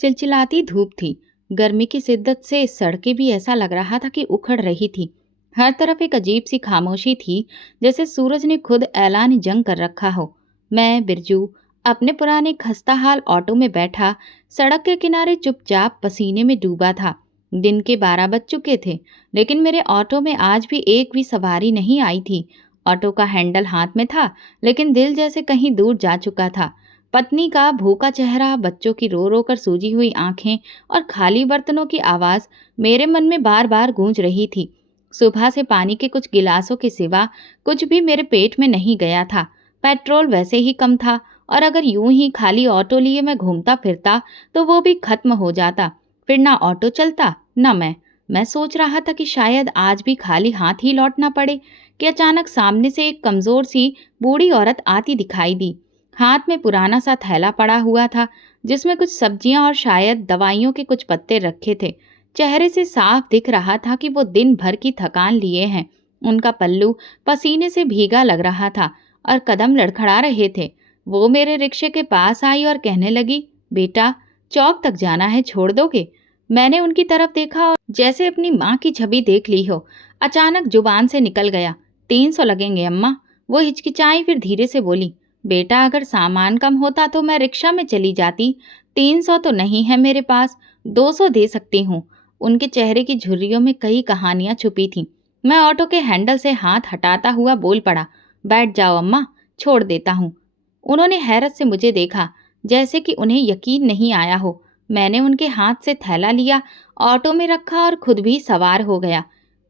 चिलचिलाती धूप थी। गर्मी की शिद्दत से सड़कें भी ऐसा लग रहा था कि उखड़ रही थी। हर तरफ एक अजीब सी खामोशी थी, जैसे सूरज ने खुद ऐलान जंग कर रखा हो। मैं बिरजू अपने पुराने खस्ताहाल ऑटो में बैठा सड़क के किनारे चुपचाप पसीने में डूबा था। दिन के 12 बज चुके थे, लेकिन मेरे ऑटो में आज भी एक भी सवारी नहीं आई थी। ऑटो का हैंडल हाथ में था, लेकिन दिल जैसे कहीं दूर जा चुका था। पत्नी का भूखा चेहरा, बच्चों की रो रो कर सूजी हुई आंखें और खाली बर्तनों की आवाज़ मेरे मन में बार बार गूंज रही थी। सुबह से पानी के कुछ गिलासों के सिवा कुछ भी मेरे पेट में नहीं गया था। पेट्रोल वैसे ही कम था, और अगर यूं ही खाली ऑटो लिए मैं घूमता फिरता तो वो भी खत्म हो जाता। फिर ना ऑटो चलता न मैं सोच रहा था कि शायद आज भी खाली हाथ ही लौटना पड़े कि अचानक सामने से एक कमज़ोर सी बूढ़ी औरत आती दिखाई दी। हाथ में पुराना सा थैला पड़ा हुआ था, जिसमें कुछ सब्जियां और शायद दवाइयों के कुछ पत्ते रखे थे। चेहरे से साफ दिख रहा था कि वो दिन भर की थकान लिए हैं। उनका पल्लू पसीने से भीगा लग रहा था और कदम लड़खड़ा रहे थे। वो मेरे रिक्शे के पास आई और कहने लगी, बेटा, चौक तक जाना है, छोड़ दोगे? मैंने उनकी तरफ देखा और जैसे अपनी माँ की छवि देख ली हो। अचानक जुबान से निकल गया, 300 लगेंगे अम्मा। वो हिचकिचाई, फिर धीरे से बोली, बेटा, अगर सामान कम होता तो मैं रिक्शा में चली जाती। 300 तो नहीं है मेरे पास, 200 दे सकती हूँ। उनके चेहरे की झुर्रियों में कई कहानियां छुपी थीं। मैं ऑटो के हैंडल से हाथ हटाता हुआ बोल पड़ा, बैठ जाओ अम्मा, छोड़ देता हूँ। उन्होंने हैरत से मुझे देखा, जैसे कि उन्हें यकीन नहीं आया हो। मैंने उनके हाथ से थैला लिया, ऑटो में रखा और खुद भी सवार हो गया।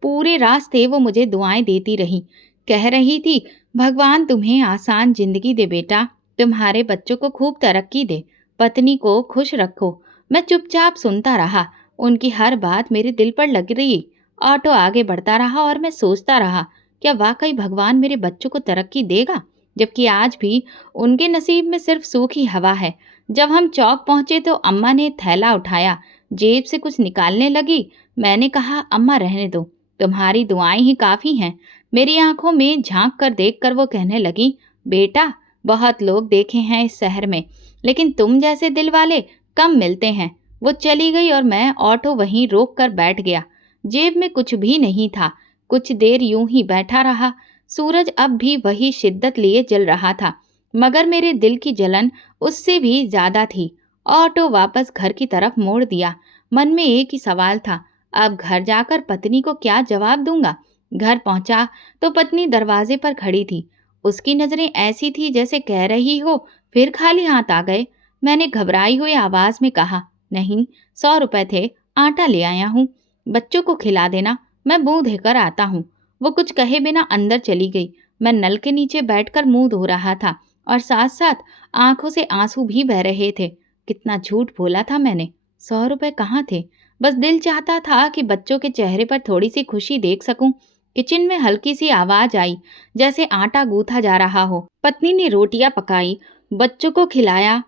पूरे रास्ते वो मुझे दुआएं देती रही, कह रही थी, भगवान तुम्हें आसान जिंदगी दे बेटा, तुम्हारे बच्चों को खूब तरक्की दे, पत्नी को खुश रखो। मैं चुपचाप सुनता रहा। उनकी हर बात मेरे दिल पर लग रही। ऑटो आगे बढ़ता रहा और मैं सोचता रहा, क्या वाकई भगवान मेरे बच्चों को तरक्की देगा, जबकि आज भी उनके नसीब में सिर्फ सूखी हवा है। जब हम चौक पहुंचे तो अम्मा ने थैला उठाया, जेब से कुछ निकालने लगी। मैंने कहा, अम्मा रहने दो, तुम्हारी दुआएं ही काफ़ी हैं। मेरी आंखों में झांक कर देखकर वो कहने लगी, बेटा, बहुत लोग देखे हैं इस शहर में, लेकिन तुम जैसे दिल वाले कम मिलते हैं। वो चली गई और मैं ऑटो वहीं रोक कर बैठ गया। जेब में कुछ भी नहीं था। कुछ देर यूं ही बैठा रहा। सूरज अब भी वही शिद्दत लिए जल रहा था, मगर मेरे दिल की जलन उससे भी ज्यादा थी। ऑटो वापस घर की तरफ मोड़ दिया। मन में एक ही सवाल था, अब घर जाकर पत्नी को क्या जवाब दूंगा। घर पहुंचा तो पत्नी दरवाजे पर खड़ी थी। उसकी नजरें ऐसी थी जैसे कह रही हो, फिर खाली हाथ आ गए। मैंने घबराई हुई आवाज में कहा, नहीं, 100 रुपए थे, आटा ले आया हूँ, बच्चों को खिला देना, मैं मुंह धोकर आता हूँ। वो कुछ कहे बिना अंदर चली गई। मैं नल के नीचे बैठकर मुंह धो रहा था और साथ साथ आंखों से आंसू भी बह रहे थे। कितना झूठ बोला था मैंने। 100 रुपए कहाँ थे? बस दिल चाहता था कि बच्चों के चेहरे पर थोड़ी सी खुशी देख सकूं। किचन में हल्की सी आवाज आई, जैसे आटा गूंथा जा रहा हो। पत्नी ने रोटियां पकाई, बच्चों को खिलाया,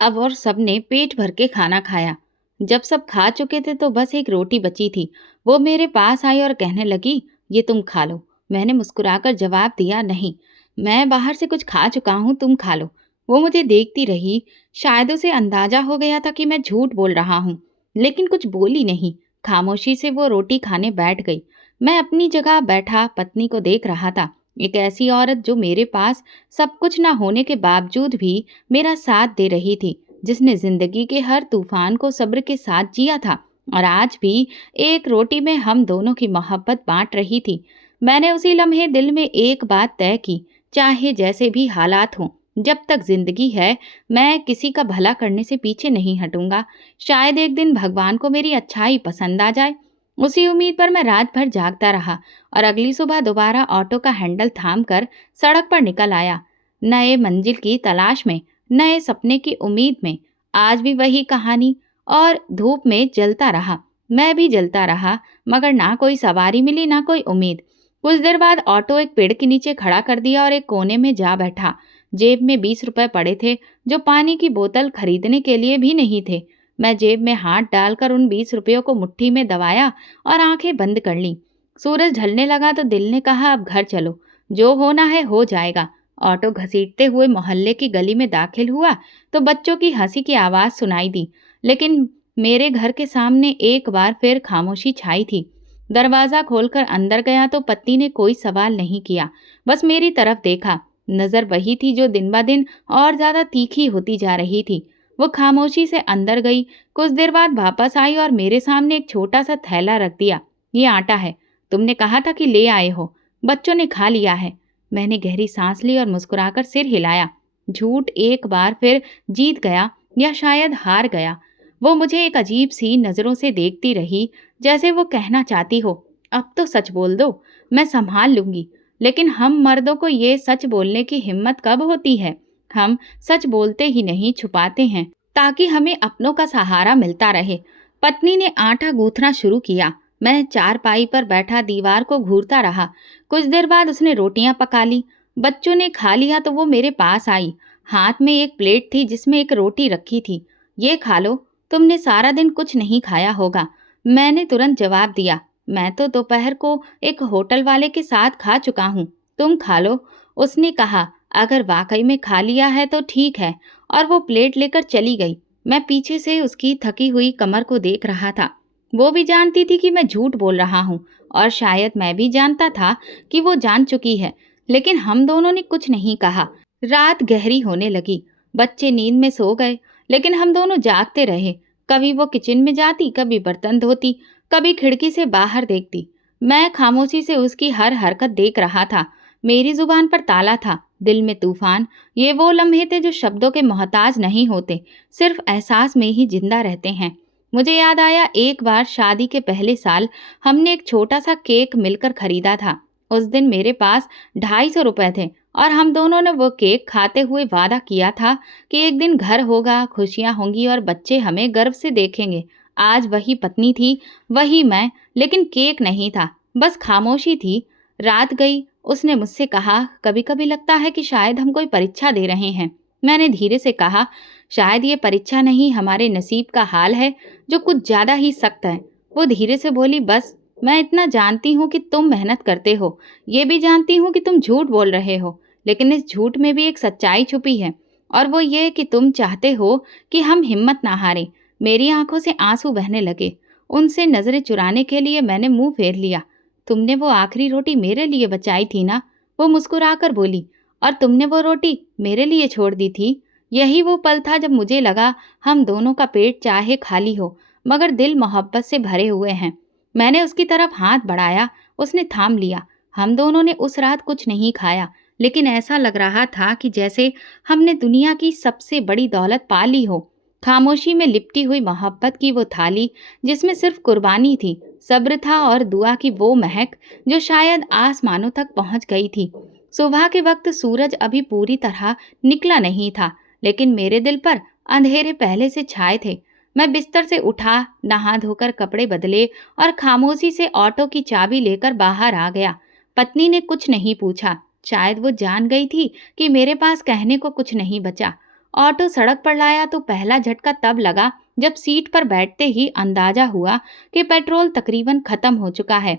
अब और सबने पेट भर के खाना खाया। जब सब खा चुके थे तो बस एक रोटी बची थी। वो मेरे पास आई और कहने लगी, ये तुम खा लो। मैंने मुस्कुराकर जवाब दिया, नहीं, मैं बाहर से कुछ खा चुका हूँ, तुम खा लो। वो मुझे देखती रही। शायद उसे अंदाजा हो गया था कि मैं झूठ बोल रहा हूँ, लेकिन कुछ बोली नहीं। खामोशी से वो रोटी खाने बैठ गई। मैं अपनी जगह बैठा पत्नी को देख रहा था। एक ऐसी औरत जो मेरे पास सब कुछ ना होने के बावजूद भी मेरा साथ दे रही थी, जिसने जिंदगी के हर तूफान को सब्र के साथ जिया था और आज भी एक रोटी में हम दोनों की मोहब्बत बांट रही थी। मैंने उसी लम्हे दिल में एक बात तय की, चाहे जैसे भी हालात हों, जब तक जिंदगी है मैं किसी का भला करने से पीछे नहीं हटूंगा। शायद एक दिन भगवान को मेरी अच्छाई पसंद आ जाए। उसी उम्मीद पर मैं रात भर जागता रहा और अगली सुबह दोबारा ऑटो का हैंडल थामकर सड़क पर निकल आया, नए मंजिल की तलाश में, नए सपने की उम्मीद में। आज भी वही कहानी, और धूप में जलता रहा, मैं भी जलता रहा, मगर ना कोई सवारी मिली, ना कोई उम्मीद। कुछ देर बाद ऑटो एक पेड़ के नीचे खड़ा कर दिया और एक कोने में जा बैठा। जेब में 20 रुपए पड़े थे, जो पानी की बोतल खरीदने के लिए भी नहीं थे। मैं जेब में हाथ डालकर उन 20 रुपयों को मुट्ठी में दबाया और आंखें बंद कर लीं। सूरज ढलने लगा तो दिल ने कहा, अब घर चलो, जो होना है हो जाएगा। ऑटो घसीटते हुए मोहल्ले की गली में दाखिल हुआ तो बच्चों की हंसी की आवाज़ सुनाई दी। लेकिन मेरे घर के सामने एक बार फिर खामोशी छाई थी। दरवाज़ा खोलकर अंदर गया तो पति ने कोई सवाल नहीं किया, बस मेरी तरफ देखा। नज़र वही थी जो दिन ब दिन और ज़्यादा तीखी होती जा रही थी। वो खामोशी से अंदर गई, कुछ देर बाद वापस आई और मेरे सामने एक छोटा सा थैला रख दिया। ये आटा है, तुमने कहा था कि ले आए हो, बच्चों ने खा लिया है। मैंने गहरी सांस ली और मुस्कुराकर सिर हिलाया। झूठ एक बार फिर जीत गया या शायद हार गया। वो मुझे एक अजीब सी नज़रों से देखती रही, जैसे वो कहना चाहती हो, अब तो सच बोल दो, मैं संभाल लूंगी। लेकिन हम मर्दों को ये सच बोलने की हिम्मत कब होती है? हम सच बोलते ही नहीं, छुपाते हैं ताकि हमें अपनों का सहारा मिलता रहे। पत्नी ने आटा गूंथना शुरू किया। मैं चारपाई पर बैठा दीवार को घूरता रहा। कुछ देर बाद उसने रोटियां पका ली। बच्चों ने खा लिया तो वो मेरे पास आई। हाथ में एक प्लेट थी जिसमें एक रोटी रखी थी। ये खा लो, तुमने सारा दिन कुछ नहीं खाया होगा। मैंने तुरंत जवाब दिया, मैं तो दोपहर को एक होटल वाले के साथ खा चुका हूँ, तुम खा लो। उसने कहा, अगर वाकई में खा लिया है तो ठीक है, और वो प्लेट लेकर चली गई। मैं पीछे से उसकी थकी हुई कमर को देख रहा था। वो भी जानती थी कि मैं झूठ बोल रहा हूँ, और शायद मैं भी जानता था कि वो जान चुकी है, लेकिन हम दोनों ने कुछ नहीं कहा। रात गहरी होने लगी। बच्चे नींद में सो गए, लेकिन हम दोनों जागते रहे। कभी वो किचन में जाती, कभी बर्तन धोती, कभी खिड़की से बाहर देखती। मैं खामोशी से उसकी हर हरकत देख रहा था। मेरी जुबान पर ताला था, दिल में तूफान। ये वो लम्हे थे जो शब्दों के मोहताज नहीं होते, सिर्फ एहसास में ही जिंदा रहते हैं। मुझे याद आया, एक बार शादी के पहले साल हमने एक छोटा सा केक मिलकर खरीदा था। उस दिन मेरे पास 250 रुपए थे, और हम दोनों ने वो केक खाते हुए वादा किया था कि एक दिन घर होगा, खुशियां होंगी और बच्चे हमें गर्व से देखेंगे। आज वही पत्नी थी, वही मैं, लेकिन केक नहीं था, बस खामोशी थी। रात गई। उसने मुझसे कहा, कभी कभी लगता है कि शायद हम कोई परीक्षा दे रहे हैं। मैंने धीरे से कहा, शायद ये परीक्षा नहीं, हमारे नसीब का हाल है जो कुछ ज्यादा ही सख्त है। वो धीरे से बोली, बस मैं इतना जानती हूँ कि तुम मेहनत करते हो, ये भी जानती हूँ कि तुम झूठ बोल रहे हो, लेकिन इस झूठ में भी एक सच्चाई छुपी है, और वो ये कि तुम चाहते हो कि हम हिम्मत ना हारें। मेरी आंखों से आंसू बहने लगे। उनसे नजरें चुराने के लिए मैंने मुंह फेर लिया। तुमने वो आखिरी रोटी मेरे लिए बचाई थी ना? वो मुस्कुराकर बोली, और तुमने वो रोटी मेरे लिए छोड़ दी थी। यही वो पल था जब मुझे लगा हम दोनों का पेट चाहे खाली हो, मगर दिल मोहब्बत से भरे हुए हैं। मैंने उसकी तरफ हाथ बढ़ाया, उसने थाम लिया। हम दोनों ने उस रात कुछ नहीं खाया, लेकिन ऐसा लग रहा था कि जैसे हमने दुनिया की सबसे बड़ी दौलत पा ली हो। खामोशी में लिपटी हुई मोहब्बत की वो थाली जिसमें सिर्फ कुर्बानी थी, सब्र था और दुआ की वो महक जो शायद आसमानों तक पहुंच गई थी। सुबह के वक्त सूरज अभी पूरी तरह निकला नहीं था, लेकिन मेरे दिल पर अंधेरे पहले से छाए थे। मैं बिस्तर से उठा, नहा धोकर कपड़े बदले और खामोशी से ऑटो की चाबी लेकर बाहर आ गया। पत्नी ने कुछ नहीं पूछा, शायद वो जान गई थी कि मेरे पास कहने को कुछ नहीं बचा। ऑटो सड़क पर लाया तो पहला झटका तब लगा जब सीट पर बैठते ही अंदाजा हुआ कि पेट्रोल तकरीबन खत्म हो चुका है।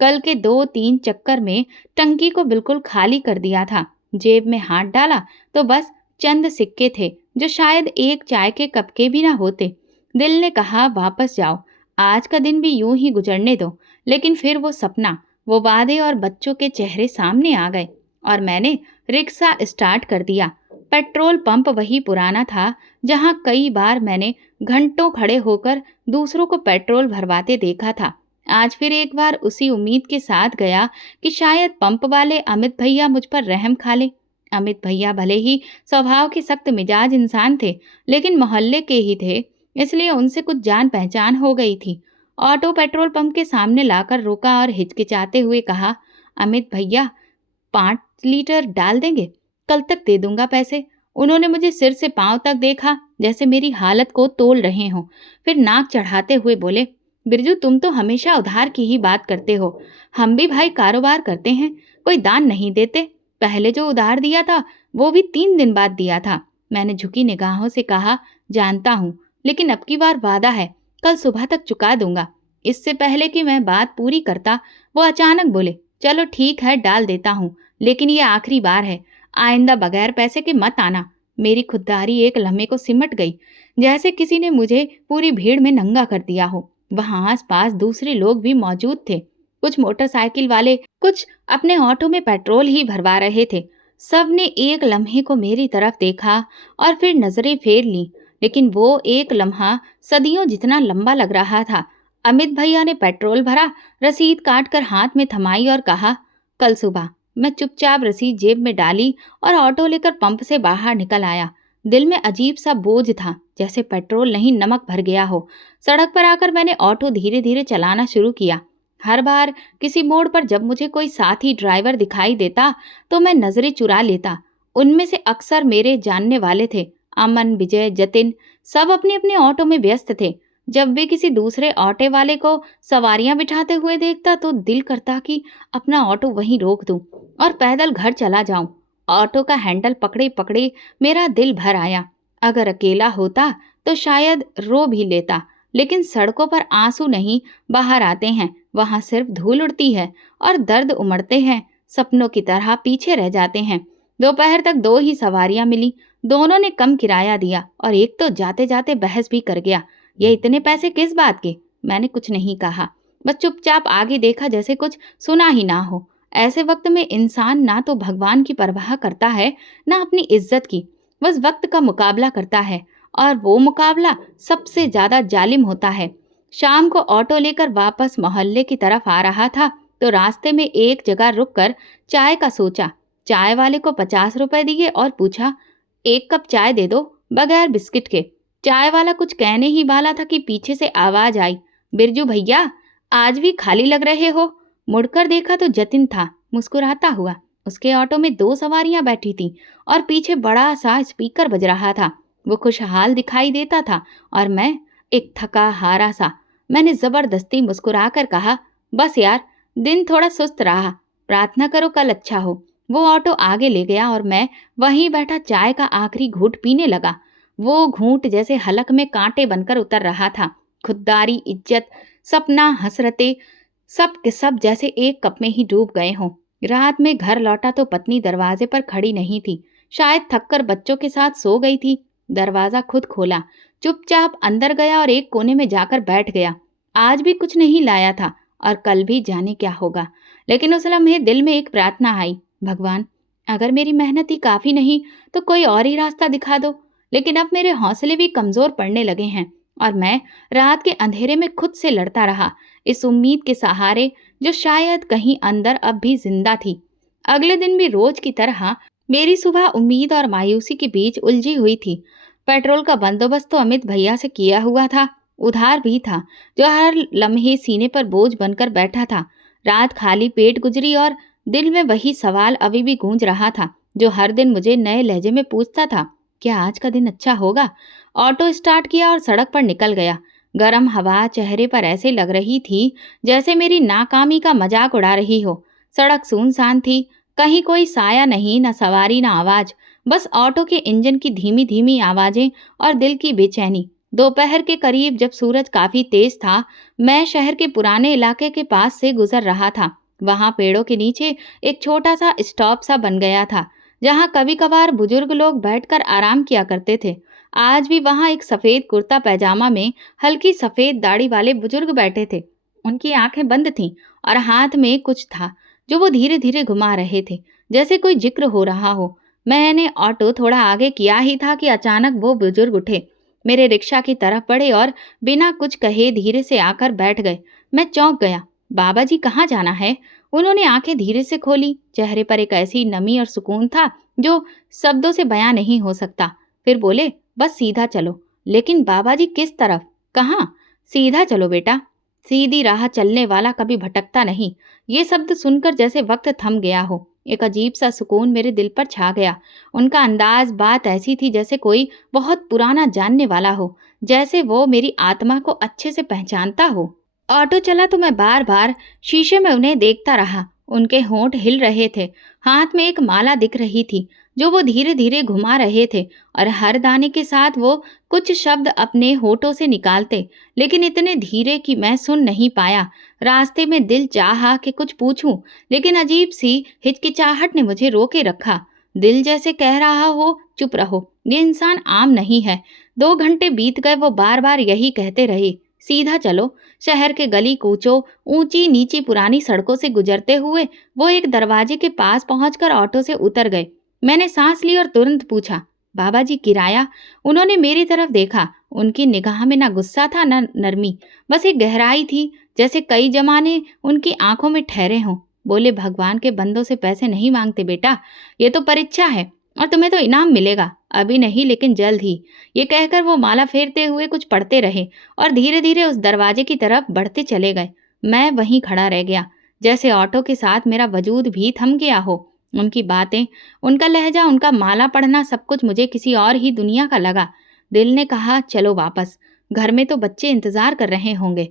कल के 2-3 चक्कर में टंकी को बिल्कुल खाली कर दिया था। जेब में हाथ डाला तो बस चंद सिक्के थे, जो शायद एक चाय के कप के भी ना होते। दिल ने कहा, वापस जाओ, आज का दिन भी यूं ही गुजरने दो। लेकिन फिर वो सपना, वो वादे और बच्चों के चेहरे सामने आ गए, और मैंने रिक्शा स्टार्ट कर दिया। पेट्रोल पंप वही पुराना था जहां कई बार मैंने घंटों खड़े होकर दूसरों को पेट्रोल भरवाते देखा था। आज फिर एक बार उसी उम्मीद के साथ गया कि शायद पंप वाले अमित भैया मुझ पर रहम खा ले। अमित भैया भले ही स्वभाव के सख्त मिजाज इंसान थे, लेकिन मोहल्ले के ही थे, इसलिए उनसे कुछ जान पहचान हो गई थी। ऑटो पेट्रोल पंप के सामने लाकर रोका और हिचकिचाते हुए कहा, अमित भैया 5 लीटर डाल देंगे? कल तक दे दूंगा पैसे। उन्होंने मुझे सिर से पांव तक देखा, जैसे मेरी हालत को तोल रहे हों। फिर नाक चढ़ाते हुए बोले, बिरजू तुम तो हमेशा उधार की ही बात करते हो। हम भी भाई कारोबार करते हैं, कोई दान नहीं देते। पहले जो उधार दिया था वो भी 3 दिन बाद दिया था। मैंने झुकी निगाहों से कहा, जानता हूँ, लेकिन अब की बार वादा है, कल सुबह तक चुका दूंगा। इससे पहले कि मैं बात पूरी करता, वो अचानक बोले, चलो ठीक है डाल देता हूँ, लेकिन ये आखिरी बार है, आइंदा बगैर पैसे के मत आना। मेरी खुददारी एक लम्हे को सिमट गई, जैसे किसी ने मुझे पूरी भीड़ में नंगा कर दिया हो। वहां आस-पास दूसरे लोग भी मौजूद थे। कुछ मोटरसाइकिल वाले, कुछ अपने ऑटो में पेट्रोल ही भरवा रहे थे। सबने एक लम्हे को मेरी तरफ देखा और फिर नजरें फेर ली, लेकिन वो एक लम्हा सदियों जितना लंबा लग रहा था। अमित भैया ने पेट्रोल भरा, रसीद काट कर हाथ में थमाई और कहा, कल सुबह। मैं चुपचाप रसीद जेब में डाली और ऑटो लेकर पंप से बाहर निकल आया। दिल में अजीब सा बोझ था, जैसे पेट्रोल नहीं नमक भर गया हो। सड़क पर आकर मैंने ऑटो धीरे धीरे चलाना शुरू किया। हर बार किसी मोड़ पर जब मुझे कोई साथी ड्राइवर दिखाई देता तो मैं नजरें चुरा लेता। उनमें से अक्सर मेरे जानने वाले थे। अमन, विजय, जतिन सब अपने अपने ऑटो में व्यस्त थे। जब वे किसी दूसरे ऑटो वाले को सवारियां बिठाते हुए देखता तो दिल करता कि अपना ऑटो वहीं रोक दूं और पैदल घर चला जाऊं। ऑटो का हैंडल पकड़े पकड़े मेरा दिल भर आया। अगर अकेला होता तो शायद रो भी लेता, लेकिन सड़कों पर आंसू नहीं बाहर आते हैं, वहां सिर्फ धूल उड़ती है और दर्द उमड़ते हैं, सपनों की तरह पीछे रह जाते हैं। दोपहर तक 2 ही सवारियां मिली। दोनों ने कम किराया दिया और एक तो जाते जाते बहस भी कर गया, ये इतने पैसे किस बात के। मैंने कुछ नहीं कहा, बस चुपचाप आगे देखा, जैसे कुछ सुना ही ना हो। ऐसे वक्त में इंसान ना तो भगवान की परवाह करता है, ना अपनी इज्जत की, बस वक्त का मुकाबला करता है, और वो मुकाबला सबसे ज्यादा जालिम होता है। शाम को ऑटो लेकर वापस मोहल्ले की तरफ आ रहा था तो रास्ते में एक जगह रुककर चाय का सोचा। चाय वाले को 50 रुपए दिए और पूछा, 1 कप चाय दे दो, बगैर बिस्किट के। चाय वाला कुछ कहने ही वाला था कि पीछे से आवाज आई, बिरजू भैया, आज भी खाली लग रहे हो। मुड़कर देखा तो जतिन था, मुस्कुराता हुआ। उसके ऑटो में 2 सवारियां बैठी थीं और पीछे बड़ा सा स्पीकर बज रहा था। वो खुशहाल दिखाई देता था और मैं एक थका हारा सा। मैंने जबरदस्ती मुस्कुराकर कहा, बस यार, दिन थोड़ा सुस्त रहा, प्रार्थना करो कल अच्छा हो। वो ऑटो आगे ले गया और मैं वहीं बैठा चाय का आखिरी घूंट पीने लगा। वो घूंट जैसे हलक में कांटे बनकर उतर रहा था। खुददारी, इज्जत, सपना, हसरते, सब के सब जैसे एक कप में ही डूब गए हों। रात में घर लौटा तो पत्नी दरवाजे पर खड़ी नहीं थी, शायद थककर बच्चों के साथ सो गई थी। दरवाजा खुद खोला, चुपचाप अंदर गया और एक कोने में जाकर बैठ गया। आज भी कुछ नहीं लाया था और कल भी जाने क्या होगा, लेकिन उस लम्हे दिल में एक प्रार्थना आई, भगवान, अगर मेरी मेहनत ही काफी नहीं तो कोई और ही रास्ता दिखा दो। लेकिन अब मेरे हौसले भी कमजोर पड़ने लगे हैं और मैं रात के अंधेरे में खुद से लड़ता रहा, इस उम्मीद के सहारे जो शायद कहीं अंदर अब भी जिंदा थी। अगले दिन भी रोज की तरह मेरी सुबह उम्मीद और मायूसी के बीच उलझी हुई थी। पेट्रोल का बंदोबस्त तो अमित भैया से किया हुआ था, उधार भी था, जो हर लम्हे सीने पर बोझ बनकर बैठा था। रात खाली पेट गुजरी और दिल में वही सवाल अभी भी गूंज रहा था, जो हर दिन मुझे नए लहजे में पूछता था, क्या आज का दिन अच्छा होगा। ऑटो स्टार्ट किया और सड़क पर निकल गया। गर्म हवा चेहरे पर ऐसे लग रही थी जैसे मेरी नाकामी का मजाक उड़ा रही हो। सड़क सुनसान थी, कहीं कोई साया नहीं, न सवारी न आवाज, बस ऑटो के इंजन की धीमी धीमी आवाजें और दिल की बेचैनी। दोपहर के करीब जब सूरज काफी तेज था, मैं शहर के पुराने इलाके के पास से गुजर रहा था। वहां पेड़ों के नीचे एक छोटा सा स्टॉप सा बन गया था, जहां कभी कभार बुजुर्ग लोग बैठकर आराम किया करते थे। आज भी वहां एक सफेद कुर्ता पैजामा में हल्की सफेद दाढ़ी वाले बुजुर्ग बैठे थे। उनकी आंखें बंद थीं और हाथ में कुछ था जो वो धीरे धीरे घुमा रहे थे, जैसे कोई जिक्र हो रहा हो। मैंने ऑटो थोड़ा आगे किया ही था कि अचानक वो बुजुर्ग उठे, मेरे रिक्शा की तरफ बढ़े और बिना कुछ कहे धीरे से आकर बैठ गए। मैं चौंक गया। बाबा जी, कहाँ जाना है? उन्होंने आंखें धीरे से खोली। चेहरे पर एक ऐसी नमी और सुकून था जो शब्दों से बयां नहीं हो सकता। फिर बोले, बस सीधा चलो। लेकिन बाबा जी, किस तरफ? कहाँ? सीधा चलो बेटा, सीधी राह चलने वाला कभी भटकता नहीं। ये शब्द सुनकर जैसे वक्त थम गया हो, एक अजीब सा सुकून मेरे दिल पर छा गया। उनका अंदाज, बात ऐसी थी जैसे कोई बहुत पुराना जानने वाला हो, जैसे वो मेरी आत्मा को अच्छे से पहचानता हो। ऑटो चला तो मैं बार बार शीशे में उन्हें देखता रहा। उनके होंठ हिल रहे थे, हाथ में एक माला दिख रही थी जो वो धीरे धीरे घुमा रहे थे, और हर दाने के साथ वो कुछ शब्द अपने होठों से निकालते, लेकिन इतने धीरे कि मैं सुन नहीं पाया। रास्ते में दिल चाहा कि कुछ पूछूं, लेकिन अजीब सी हिचकिचाहट ने मुझे रोके रखा। दिल जैसे कह रहा हो चुप रहो, ये इंसान आम नहीं है। 2 घंटे बीत गए, वो बार बार यही कहते रहे, सीधा चलो। शहर के गली कूचों, ऊंची नीची पुरानी सड़कों से गुजरते हुए वो एक दरवाजे के पास पहुंचकर ऑटो से उतर गए। मैंने सांस ली और तुरंत पूछा, बाबा जी किराया? उन्होंने मेरी तरफ देखा। उनकी निगाह में ना गुस्सा था ना नरमी, बस एक गहराई थी, जैसे कई जमाने उनकी आंखों में ठहरे हों। बोले, भगवान के बंदों से पैसे नहीं मांगते बेटा, ये तो परीक्षा है और तुम्हें तो इनाम मिलेगा, अभी नहीं लेकिन जल्द ही। ये कहकर वो माला फेरते हुए कुछ पढ़ते रहे और धीरे धीरे उस दरवाजे की तरफ बढ़ते चले गए। मैं वहीं खड़ा रह गया, जैसे ऑटो के साथ मेरा वजूद भी थम गया हो। उनकी बातें, उनका लहजा, उनका माला पढ़ना, सब कुछ मुझे किसी और ही दुनिया का लगा। दिल ने कहा, चलो वापस, घर में तो बच्चे इंतजार कर रहे होंगे।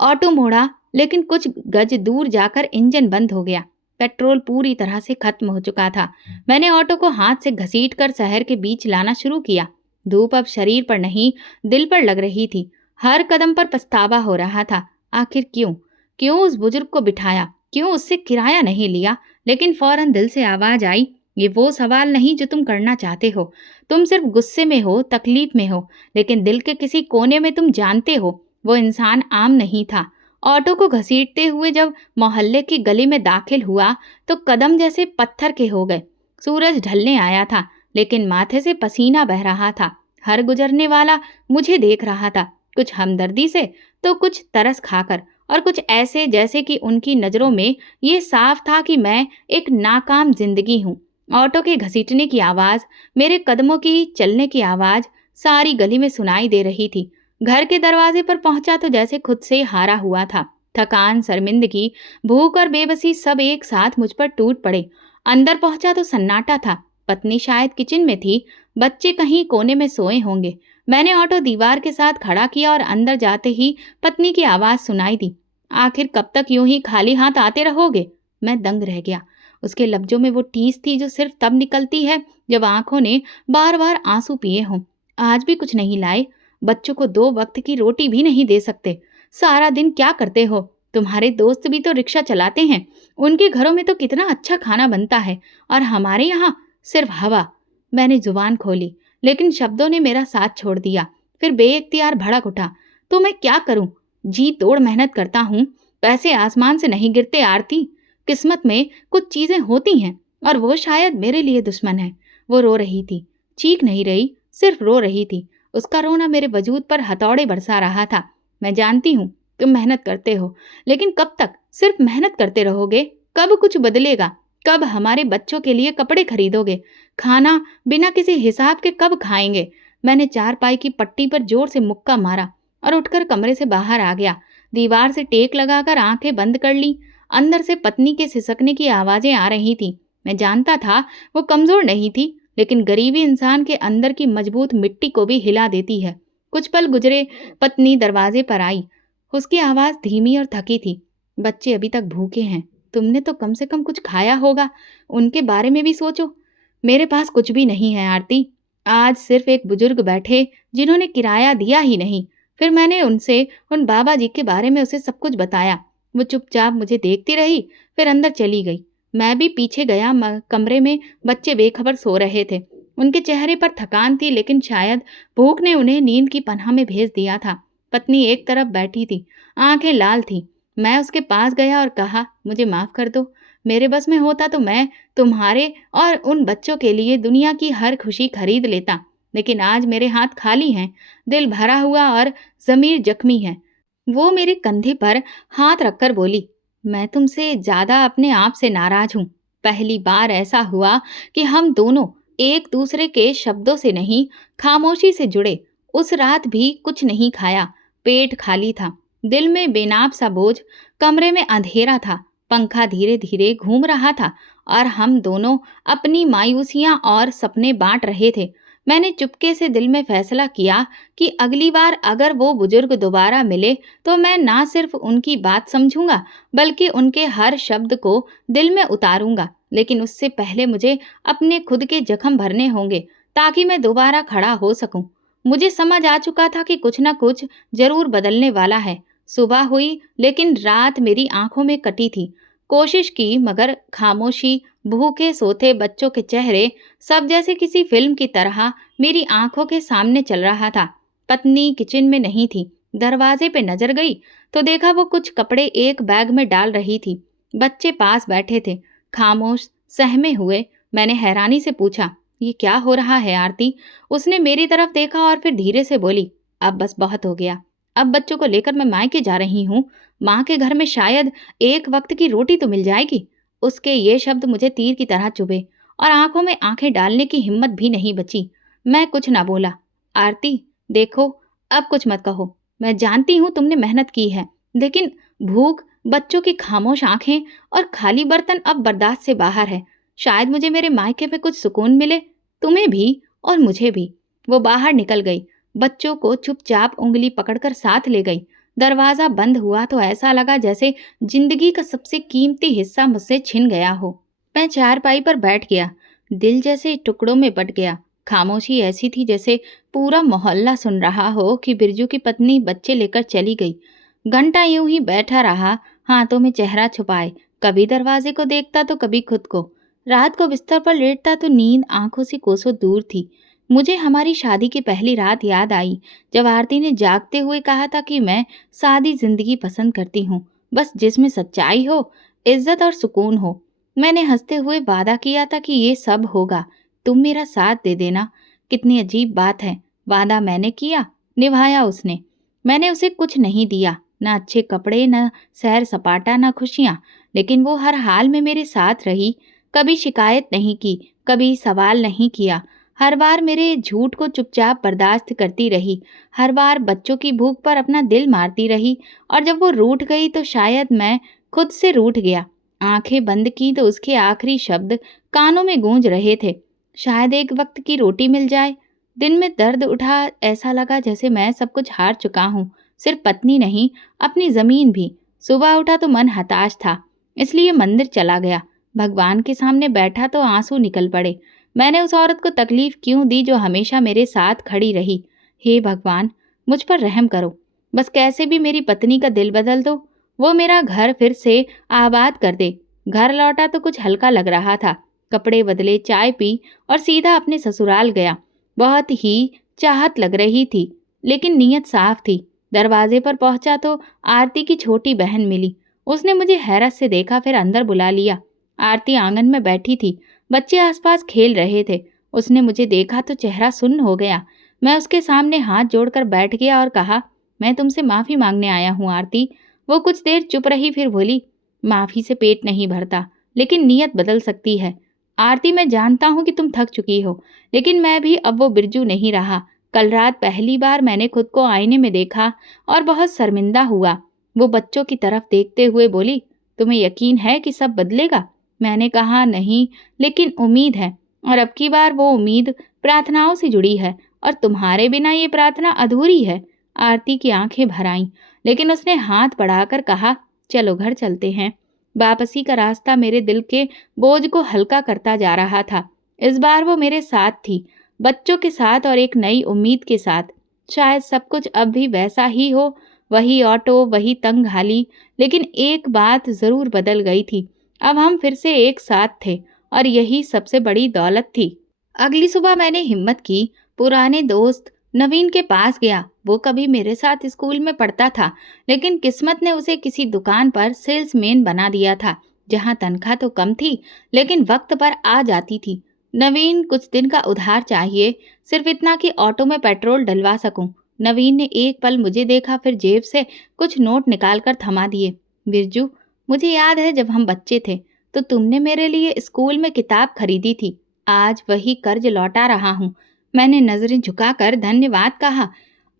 ऑटो मोड़ा, लेकिन कुछ गज दूर जाकर इंजन बंद हो गया। पेट्रोल पूरी तरह से खत्म हो चुका था। मैंने ऑटो को हाथ से घसीटकर शहर के बीच लाना शुरू किया। धूप अब शरीर पर नहीं, दिल पर लग रही थी। हर कदम पर पछतावा हो रहा था। आखिर क्यों क्यों उस बुजुर्ग को बिठाया, क्यों उससे किराया नहीं लिया? लेकिन फौरन दिल से आवाज आई, ये वो सवाल नहीं जो तुम करना चाहते हो। तुम सिर्फ गुस्से में हो, तकलीफ में हो, लेकिन दिल के किसी कोने में तुम जानते हो वो इंसान आम नहीं था। ऑटो को घसीटते हुए जब मोहल्ले की गली में दाखिल हुआ तो कदम जैसे पत्थर के हो गए। सूरज ढलने आया था, लेकिन माथे से पसीना बह रहा था। हर गुजरने वाला मुझे देख रहा था, कुछ हमदर्दी से तो कुछ तरस खाकर, और कुछ ऐसे जैसे कि उनकी नज़रों में ये साफ था कि मैं एक नाकाम जिंदगी हूँ। ऑटो के घसीटने की आवाज़, मेरे कदमों की चलने की आवाज़ सारी गली में सुनाई दे रही थी। घर के दरवाजे पर पहुंचा तो जैसे खुद से हारा हुआ था। थकान, शर्मिंदगी, भूख और बेबसी सब एक साथ मुझ पर टूट पड़े। अंदर पहुंचा तो सन्नाटा था। पत्नी शायद किचन में थी, बच्चे कहीं कोने में सोए होंगे। मैंने ऑटो दीवार के साथ खड़ा किया और अंदर जाते ही पत्नी की आवाज़ सुनाई दी, आखिर कब तक यूं ही खाली हाथ आते रहोगे? मैं दंग रह गया। उसके लफ्जों में वो टीस थी जो सिर्फ तब निकलती है जब आंखों ने बार बार आंसू पिए हों। आज भी कुछ नहीं लाए? बच्चों को 2 वक्त की रोटी भी नहीं दे सकते। सारा दिन क्या करते हो? तुम्हारे दोस्त भी तो रिक्शा चलाते हैं, उनके घरों में तो कितना अच्छा खाना बनता है, और हमारे यहाँ सिर्फ हवा। मैंने जुबान खोली, लेकिन शब्दों ने मेरा साथ छोड़ दिया। फिर बेइख्तियार भड़क उठा, तो मैं क्या करूं? जी तोड़ मेहनत करता हूं, पैसे आसमान से नहीं गिरते आरती। किस्मत में कुछ चीजें होती हैं, और वो शायद मेरे लिए दुश्मन है। वो रो रही थी, चीख नहीं रही, सिर्फ रो रही थी। उसका रोना मेरे वजूद पर हथौड़े बरसा रहा था। मैं जानती हूँ तुम मेहनत करते हो, लेकिन कब तक सिर्फ मेहनत करते रहोगे? कब कुछ बदलेगा? कब हमारे बच्चों के लिए कपड़े खरीदोगे? खाना बिना किसी हिसाब के कब खाएंगे? मैंने चारपाई की पट्टी पर जोर से मुक्का मारा और उठकर कमरे से बाहर आ गया। दीवार से टेक लगाकर आंखें बंद कर ली। अंदर से पत्नी के सिसकने की आवाजें आ रही थीं। मैं जानता था वो कमजोर नहीं थी, लेकिन गरीबी इंसान के अंदर की मजबूत मिट्टी को भी हिला देती है। कुछ पल गुजरे, पत्नी दरवाजे पर आई। उसकी आवाज़ धीमी और थकी थी। बच्चे अभी तक भूखे हैं, तुमने तो कम से कम कुछ खाया होगा, उनके बारे में भी सोचो। मेरे पास कुछ भी नहीं है आरती। आज सिर्फ एक बुजुर्ग बैठे जिन्होंने किराया दिया ही नहीं। फिर मैंने उनसे उन बाबा जी के बारे में उसे सब कुछ बताया। वो चुपचाप मुझे देखती रही, फिर अंदर चली गई। मैं भी पीछे गया। कमरे में बच्चे बेखबर सो रहे थे। उनके चेहरे पर थकान थी, लेकिन शायद भूख ने उन्हें नींद की पनाह में भेज दिया था। पत्नी एक तरफ बैठी थी, आंखें लाल थी। मैं उसके पास गया और कहा, मुझे माफ़ कर दो। मेरे बस में होता तो मैं तुम्हारे और उन बच्चों के लिए दुनिया की हर खुशी खरीद लेता, लेकिन आज मेरे हाथ खाली हैं, दिल भरा हुआ और ज़मीर जख्मी है। वो मेरे कंधे पर हाथ रखकर बोली, मैं तुमसे ज़्यादा अपने आप से नाराज़ हूँ। पहली बार ऐसा हुआ कि हम दोनों एक दूसरे के शब्दों से नहीं, खामोशी से जुड़े। उस रात भी कुछ नहीं खाया, पेट खाली था, दिल में बेनाप सा बोझ। कमरे में अंधेरा था, पंखा धीरे धीरे घूम रहा था, और हम दोनों अपनी मायूसियां और सपने बांट रहे थे। मैंने चुपके से दिल में फैसला किया कि अगली बार अगर वो बुजुर्ग दोबारा मिले तो मैं ना सिर्फ उनकी बात समझूंगा, बल्कि उनके हर शब्द को दिल में उतारूंगा। लेकिन उससे पहले मुझे अपने खुद के जख्म भरने होंगे, ताकि मैं दोबारा खड़ा हो सकूं। मुझे समझ आ चुका था कि कुछ ना कुछ जरूर बदलने वाला है। सुबह हुई, लेकिन रात मेरी आंखों में कटी थी। कोशिश की, मगर खामोशी, भूखे सोते बच्चों के चेहरे, सब जैसे किसी फिल्म की तरह मेरी आंखों के सामने चल रहा था। पत्नी किचन में नहीं थी। दरवाजे पे नजर गई तो देखा वो कुछ कपड़े एक बैग में डाल रही थी। बच्चे पास बैठे थे, खामोश, सहमे हुए। मैंने हैरानी से पूछा, ये क्या हो रहा है आरती? उसने मेरी तरफ देखा और फिर धीरे से बोली, अब बस बहुत हो गया। अब बच्चों को लेकर मैं मायके जा रही हूँ। माँ के घर में शायद एक वक्त की रोटी तो मिल जाएगी। उसके ये शब्द मुझे तीर की तरह चुभे और आंखों में आंखें डालने की हिम्मत भी नहीं बची। मैं कुछ ना बोला। आरती, देखो, अब कुछ मत कहो। मैं जानती हूँ तुमने मेहनत की है, लेकिन भूख, बच्चों की खामोश आंखें और खाली बर्तन अब बर्दाश्त से बाहर है। शायद मुझे मेरे मायके में कुछ सुकून मिले, तुम्हें भी और मुझे भी। वो बाहर निकल गई, बच्चों को चुपचाप उंगली पकड़कर साथ ले गई। दरवाजा बंद हुआ तो ऐसा लगा जैसे जिंदगी का सबसे कीमती हिस्सा मुझसे छिन गया हो। मैं चारपाई पर बैठ गया, दिल जैसे टुकड़ों में बट गया। खामोशी ऐसी थी जैसे पूरा मोहल्ला सुन रहा हो कि बिरजू की पत्नी बच्चे लेकर चली गई। घंटा यूं ही बैठा रहा, हाथों में चेहरा छुपाए, कभी दरवाजे को देखता तो कभी खुद को। रात को बिस्तर पर लेटता तो नींद आंखों से कोसों दूर थी। मुझे हमारी शादी की पहली रात याद आई, जब आरती ने जागते हुए कहा था कि मैं सादी जिंदगी पसंद करती हूँ, बस जिसमें सच्चाई हो, इज्जत और सुकून हो। मैंने हंसते हुए वादा किया था कि ये सब होगा, तुम मेरा साथ दे देना। कितनी अजीब बात है, वादा मैंने किया, निभाया उसने। मैंने उसे कुछ नहीं दिया, न अच्छे कपड़े, न सैर सपाटा, न खुशियाँ, लेकिन वो हर हाल में मेरे साथ रही। कभी शिकायत नहीं की, कभी सवाल नहीं किया। हर बार मेरे झूठ को चुपचाप बर्दाश्त करती रही, हर बार बच्चों की भूख पर अपना दिल मारती रही। और जब वो रूठ गई तो शायद मैं खुद से रूठ गया। आंखें बंद की तो उसके आखिरी शब्द कानों में गूंज रहे थे, शायद एक वक्त की रोटी मिल जाए। दिन में दर्द उठा, ऐसा लगा जैसे मैं सब कुछ हार चुका हूँ, सिर्फ पत्नी नहीं, अपनी जमीन भी। सुबह उठा तो मन हताश था, इसलिए मंदिर चला गया। भगवान के सामने बैठा तो आंसू निकल पड़े। मैंने उस औरत को तकलीफ क्यों दी जो हमेशा मेरे साथ खड़ी रही? हे भगवान, मुझ पर रहम करो। बस कैसे भी मेरी पत्नी का दिल बदल दो, वो मेरा घर फिर से आबाद कर दे। घर लौटा तो कुछ हल्का लग रहा था। कपड़े बदले, चाय पी और सीधा अपने ससुराल गया। बहुत ही चाहत लग रही थी, लेकिन नीयत साफ थी। दरवाजे पर पहुंचा तो आरती की छोटी बहन मिली। उसने मुझे हैरत से देखा, फिर अंदर बुला लिया। आरती आंगन में बैठी थी, बच्चे आसपास खेल रहे थे। उसने मुझे देखा तो चेहरा सुन्न हो गया। मैं उसके सामने हाथ जोड़कर बैठ गया और कहा, मैं तुमसे माफ़ी मांगने आया हूँ आरती। वो कुछ देर चुप रही, फिर बोली, माफ़ी से पेट नहीं भरता, लेकिन नीयत बदल सकती है। आरती, मैं जानता हूँ कि तुम थक चुकी हो, लेकिन मैं भी अब वो बिरजू नहीं रहा। कल रात पहली बार मैंने खुद को आईने में देखा और बहुत शर्मिंदा हुआ। वो बच्चों की तरफ देखते हुए बोली, तुम्हें यकीन है कि सब बदलेगा? मैंने कहा, नहीं, लेकिन उम्मीद है। और अब की बार वो उम्मीद प्रार्थनाओं से जुड़ी है, और तुम्हारे बिना ये प्रार्थना अधूरी है। आरती की आंखें भर आईं, लेकिन उसने हाथ बढ़ाकर कहा, चलो घर चलते हैं। वापसी का रास्ता मेरे दिल के बोझ को हल्का करता जा रहा था। इस बार वो मेरे साथ थी, बच्चों के साथ और एक नई उम्मीद के साथ। शायद सब कुछ अब भी वैसा ही हो, वही ऑटो, वही तंग हाली, लेकिन एक बात जरूर बदल गई थी। अब हम फिर से एक साथ थे, और यही सबसे बड़ी दौलत थी। अगली सुबह मैंने हिम्मत की, पुराने दोस्त नवीन के पास गया। वो कभी मेरे साथ स्कूल में पढ़ता था, लेकिन किस्मत ने उसे किसी दुकान पर सेल्समैन बना दिया था, जहां तनख्वाह तो कम थी, लेकिन वक्त पर आ जाती थी। नवीन, कुछ दिन का उधार चाहिए, सिर्फ इतना कि ऑटो में पेट्रोल डलवा सकूं। नवीन ने एक पल मुझे देखा, फिर जेब से कुछ नोट निकालकर थमा दिए। बिरजू, मुझे याद है जब हम बच्चे थे तो तुमने मेरे लिए स्कूल में किताब खरीदी थी। आज वही कर्ज लौटा रहा हूँ। मैंने नजरें झुकाकर धन्यवाद कहा।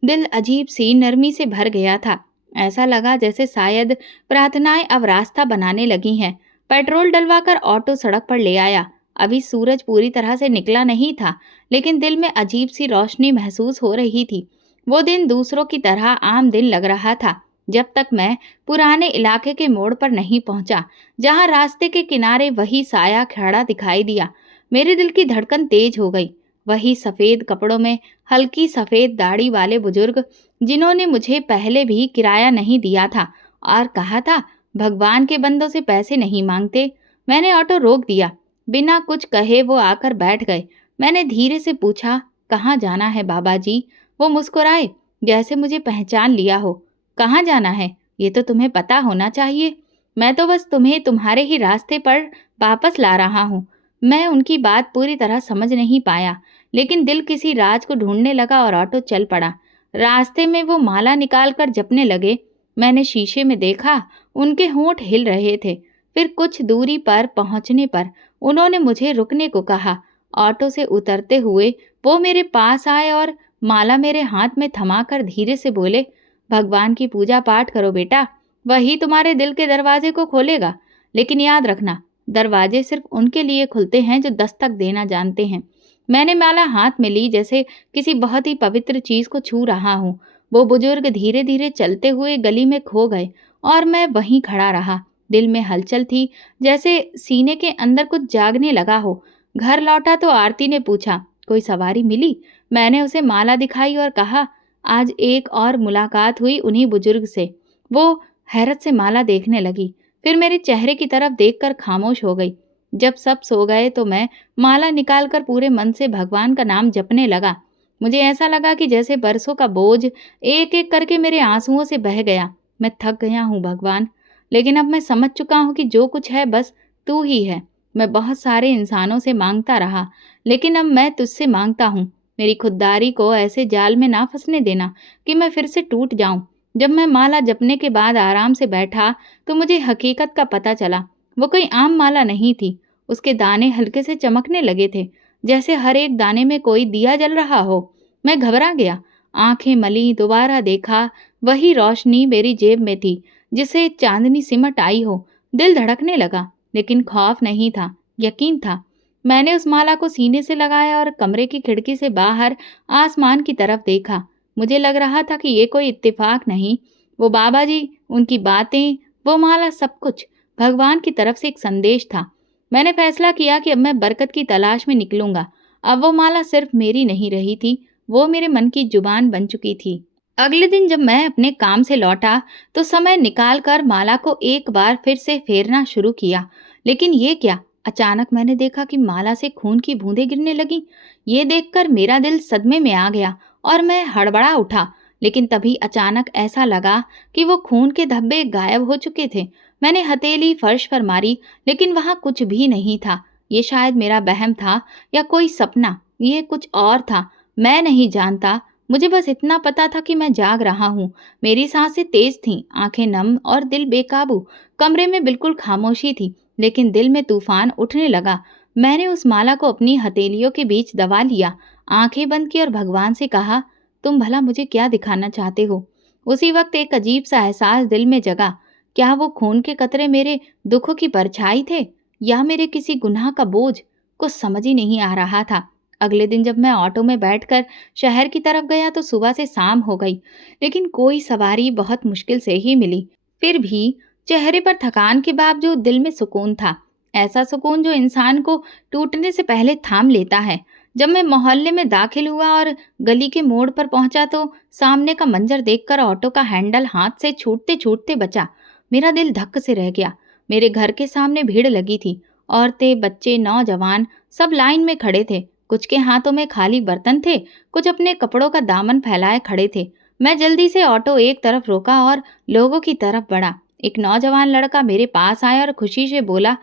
दिल अजीब सी नरमी से भर गया था। ऐसा लगा जैसे शायद प्रार्थनाएं अब रास्ता बनाने लगी हैं। पेट्रोल डलवाकर ऑटो सड़क पर ले आया। अभी सूरज पूरी तरह से निकला नहीं था, लेकिन दिल में अजीब सी रोशनी महसूस हो रही थी। वो दिन दूसरों की तरह आम दिन लग रहा था, जब तक मैं पुराने इलाके के मोड़ पर नहीं पहुंचा, जहां रास्ते के किनारे वही साया खड़ा दिखाई दिया। मेरे दिल की धड़कन तेज हो गई। वही सफेद कपड़ों में, हल्की सफेद दाढ़ी वाले बुजुर्ग, जिन्होंने मुझे पहले भी किराया नहीं दिया था और कहा था, भगवान के बंदों से पैसे नहीं मांगते। मैंने ऑटो रोक दिया। बिना कुछ कहे वो आकर बैठ गए। मैंने धीरे से पूछा, कहाँ जाना है बाबा जी? वो मुस्कुराए, जैसे मुझे पहचान लिया हो। कहाँ जाना है, ये तो तुम्हें पता होना चाहिए। मैं तो बस तुम्हें तुम्हारे ही रास्ते पर वापस ला रहा हूँ। मैं उनकी बात पूरी तरह समझ नहीं पाया, लेकिन दिल किसी राज को ढूंढने लगा और ऑटो चल पड़ा। रास्ते में वो माला निकाल कर जपने लगे। मैंने शीशे में देखा, उनके होंठ हिल रहे थे। फिर कुछ दूरी पर पहुंचने पर उन्होंने मुझे रुकने को कहा। ऑटो से उतरते हुए वो मेरे पास आए और माला मेरे हाथ में थमाकर धीरे से बोले, भगवान की पूजा पाठ करो बेटा, वही तुम्हारे दिल के दरवाजे को खोलेगा। लेकिन याद रखना, दरवाजे सिर्फ उनके लिए खुलते हैं जो दस्तक देना जानते हैं। मैंने माला हाथ में ली, जैसे किसी बहुत ही पवित्र चीज को छू रहा हूँ। वो बुजुर्ग धीरे धीरे चलते हुए गली में खो गए और मैं वहीं खड़ा रहा। दिल में हलचल थी, जैसे सीने के अंदर कुछ जागने लगा हो। घर लौटा तो आरती ने पूछा, कोई सवारी मिली? मैंने उसे माला दिखाई और कहा, आज एक और मुलाकात हुई उन्हीं बुजुर्ग से। वो हैरत से माला देखने लगी, फिर मेरे चेहरे की तरफ देखकर खामोश हो गई। जब सब सो गए तो मैं माला निकालकर पूरे मन से भगवान का नाम जपने लगा। मुझे ऐसा लगा कि जैसे बरसों का बोझ एक एक करके मेरे आंसुओं से बह गया। मैं थक गया हूँ भगवान, लेकिन अब मैं समझ चुका हूँ कि जो कुछ है बस तू ही है। मैं बहुत सारे इंसानों से मांगता रहा, लेकिन अब मैं तुझसे मांगता हूँ, मेरी खुददारी को ऐसे जाल में ना फंसने देना कि मैं फिर से टूट जाऊं। जब मैं माला जपने के बाद आराम से बैठा तो मुझे हकीकत का पता चला। वो कोई आम माला नहीं थी। उसके दाने हल्के से चमकने लगे थे, जैसे हर एक दाने में कोई दिया जल रहा हो। मैं घबरा गया, आंखें मली, दोबारा देखा, वही रोशनी मेरी जेब में थी जिसे चांदनी सिमट आई हो। दिल धड़कने लगा, लेकिन खौफ नहीं था, यकीन था। मैंने उस माला को सीने से लगाया और कमरे की खिड़की से बाहर आसमान की तरफ देखा। मुझे लग रहा था कि ये कोई इत्तेफाक नहीं, वो बाबा जी, उनकी बातें, वो माला, सब कुछ भगवान की तरफ से एक संदेश था। मैंने फैसला किया कि अब मैं बरकत की तलाश में निकलूंगा। अब वो माला सिर्फ मेरी नहीं रही थी, वो मेरे मन की जुबान बन चुकी थी। अगले दिन जब मैं अपने काम से लौटा तो समय निकाल कर माला को एक बार फिर से फेरना शुरू किया। लेकिन ये क्या, अचानक मैंने देखा कि माला से खून की बूंदें गिरने लगी। ये देखकर मेरा दिल सदमे में आ गया और मैं हड़बड़ा उठा। लेकिन तभी अचानक ऐसा लगा कि वो खून के धब्बे गायब हो चुके थे। मैंने हथेली फर्श पर मारी, लेकिन वहां कुछ भी नहीं था। ये शायद मेरा वहम था या कोई सपना, ये कुछ और था। मैं नहीं जानता, मुझे बस इतना पता था कि मैं जाग रहा हूँ। मेरी सांसें तेज थीं, आंखें नम और दिल बेकाबू। कमरे में बिल्कुल खामोशी थी, लेकिन दिल में तूफान उठने लगा। मैंने उस माला को अपनी हथेलियों के बीच दबा लिया, आंखें बंद की और भगवान से कहा, तुम भला मुझे क्या दिखाना चाहते हो? उसी वक्त एक अजीब सा एहसास दिल में जगा। क्या वो खून के कतरे मेरे दुखों की परछाई थे या मेरे किसी गुनाह का बोझ? कुछ समझ ही नहीं आ रहा था। अगले दिन जब मैं ऑटो में बैठकर शहर की तरफ गया तो सुबह से शाम हो गई, लेकिन कोई सवारी बहुत मुश्किल से ही मिली। फिर भी चेहरे पर थकान के बावजूद दिल में सुकून था, ऐसा सुकून जो इंसान को टूटने से पहले थाम लेता है। जब मैं मोहल्ले में दाखिल हुआ और गली के मोड़ पर पहुंचा तो सामने का मंजर देखकर ऑटो का हैंडल हाथ से छूटते छूटते बचा। मेरा दिल धक्क से रह गया। मेरे घर के सामने भीड़ लगी थी, औरतें, बच्चे, नौजवान सब लाइन में खड़े थे। कुछ के हाथों में खाली बर्तन थे, कुछ अपने कपड़ों का दामन फैलाए खड़े थे। मैं जल्दी से ऑटो एक तरफ रोका और लोगों की तरफ बढ़ा। एक नौजवान लड़का मेरे पास आया और खुशी से बोला,